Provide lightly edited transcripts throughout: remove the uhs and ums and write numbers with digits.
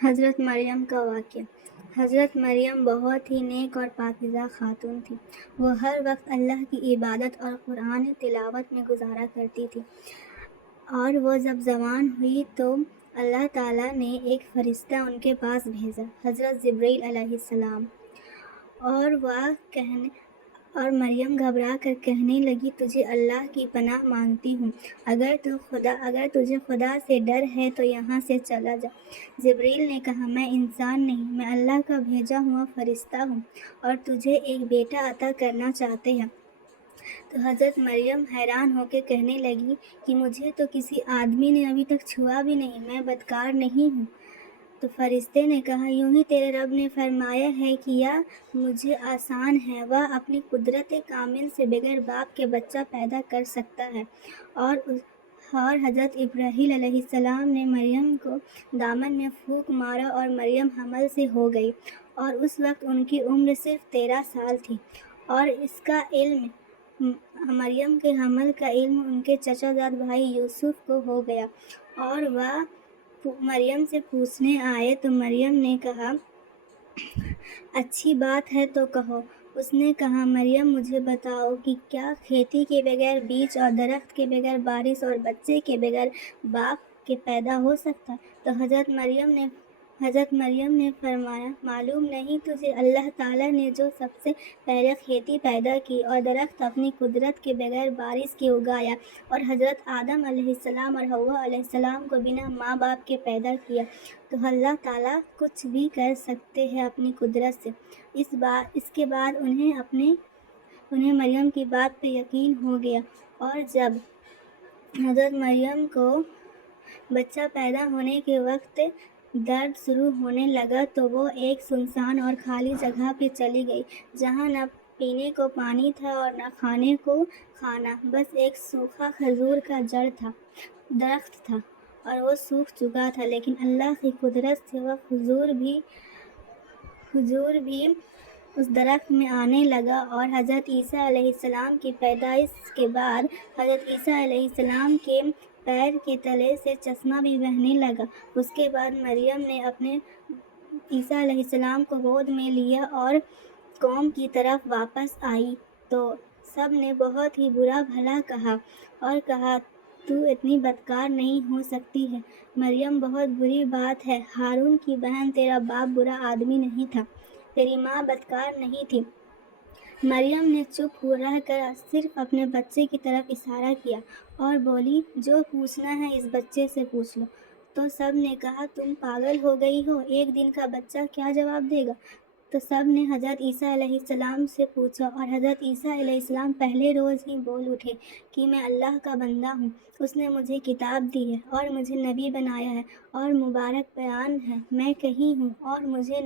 حضرت مریم کا واقعہ۔ حضرت مریم بہت ہی نیک اور پاکیزہ خاتون تھی۔ وہ ہر وقت اللہ کی عبادت اور قرآن تلاوت میں گزارا کرتی تھی، اور وہ جب جوان ہوئی تو اللہ تعالیٰ نے ایک فرشتہ ان کے پاس بھیجا، حضرت جبرائیل علیہ السلام، اور مریم گھبرا کر کہنے لگی، تجھے اللہ کی پناہ مانگتی ہوں، اگر تجھے خدا سے ڈر ہے تو یہاں سے چلا جا۔ جبرائیل نے کہا، میں انسان نہیں، میں اللہ کا بھیجا ہوا فرشتہ ہوں، اور تجھے ایک بیٹا عطا کرنا چاہتے ہیں۔ تو حضرت مریم حیران ہو کے کہنے لگی کہ مجھے تو کسی آدمی نے ابھی تک چھوا بھی نہیں، میں بدکار نہیں ہوں۔ تو فرشتے نے کہا، یوں ہی تیرے رب نے فرمایا ہے کہ یہ مجھے آسان ہے، وہ اپنی قدرت کامل سے بغیر باپ کے بچہ پیدا کر سکتا ہے۔ اور حضرت ابراہیل علیہ السلام نے مریم کو دامن میں پھونک مارا اور مریم حمل سے ہو گئی، اور اس وقت ان کی عمر صرف 13 سال تھی، اور مریم کے حمل کا علم ان کے چچا زاد بھائی یوسف کو ہو گیا، اور وہ مریم سے پوچھنے آئے تو مریم نے کہا، اچھی بات ہے تو کہو۔ اس نے کہا، مریم مجھے بتاؤ کہ کیا کھیتی کے بغیر بیج اور درخت کے بغیر بارش اور بچے کے بغیر باپ کے پیدا ہو سکتا؟ تو حضرت مریم نے فرمایا، معلوم نہیں تجھے اللہ تعالیٰ نے جو سب سے پہلے کھیتی پیدا کی اور درخت اپنی قدرت کے بغیر بارش کے اگایا، اور حضرت آدم علیہ السلام اور حوا علیہ السلام کو بنا ماں باپ کے پیدا کیا، تو اللہ تعالیٰ کچھ بھی کر سکتے ہیں اپنی قدرت سے۔ اس کے بعد انہیں مریم کی بات پہ یقین ہو گیا، اور جب حضرت مریم کو بچہ پیدا ہونے کے وقت درد شروع ہونے لگا تو وہ ایک سنسان اور خالی جگہ پہ چلی گئی، جہاں نہ پینے کو پانی تھا اور نہ کھانے کو کھانا، بس ایک سوکھا کھجور کا درخت تھا، اور وہ سوکھ چکا تھا، لیکن اللہ کی قدرت سے وہ کھجور بھی اس درخت میں آنے لگا۔ اور حضرت عیسیٰ علیہ السلام کی پیدائش کے بعد حضرت عیسیٰ علیہ السلام کے پیر کے تلے سے چشمہ بھی بہنے لگا۔ اس کے بعد مریم نے اپنے عیسیٰ علیہ السلام کو گود میں لیا اور قوم کی طرف واپس آئی تو سب نے بہت ہی برا بھلا کہا، اور کہا، تو اتنی بدکار نہیں ہو سکتی ہے، مریم بہت بری بات ہے، ہارون کی بہن، تیرا باپ برا آدمی نہیں تھا، تیری ماں بدکار نہیں تھی۔ مریم نے چپ رہ کر صرف اپنے بچے کی طرف اشارہ کیا اور بولی، جو پوچھنا ہے اس بچے سے پوچھ لو۔ تو سب نے کہا، تم پاگل ہو گئی ہو، ایک دن کا بچہ کیا جواب دے گا؟ تو سب نے حضرت عیسیٰ علیہ السلام سے پوچھا، اور حضرت عیسیٰ علیہ السلام پہلے روز ہی بول اٹھے کہ میں اللہ کا بندہ ہوں، اس نے مجھے کتاب دی ہے اور مجھے نبی بنایا ہے اور مبارک بیان ہے، میں کہیں ہوں، اور مجھے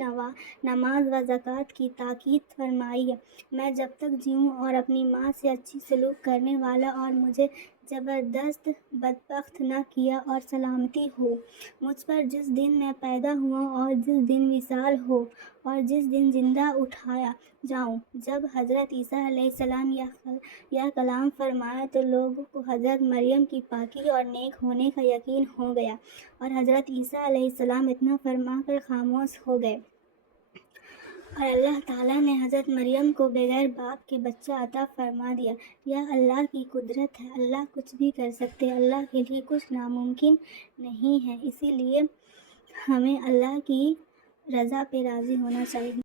نماز و زکوٰۃ کی تاکید فرمائی ہے، میں جب تک جیوں اور اپنی ماں سے اچھی سلوک کرنے والا، اور مجھے زبردست بدبخت نہ کیا، اور سلامتی ہو مجھ پر جس دن میں پیدا ہوا اور جس دن وصال ہو اور جس دن زندہ اٹھایا جاؤں۔ جب حضرت عیسیٰ علیہ السلام یہ کلام فرمایا تو لوگوں کو حضرت مریم کی پاکی اور نیک ہونے کا یقین ہو گیا، اور حضرت عیسیٰ علیہ السلام اتنا فرما کر خاموش ہو گئے، اور اللہ تعالیٰ نے حضرت مریم کو بغیر باپ کے بچہ عطا فرما دیا۔ یہ اللہ کی قدرت ہے، اللہ کچھ بھی کر سکتے ہیں، اللہ کے لیے کچھ ناممکن نہیں ہے، اسی لیے ہمیں اللہ کی رضا پہ راضی ہونا چاہیے۔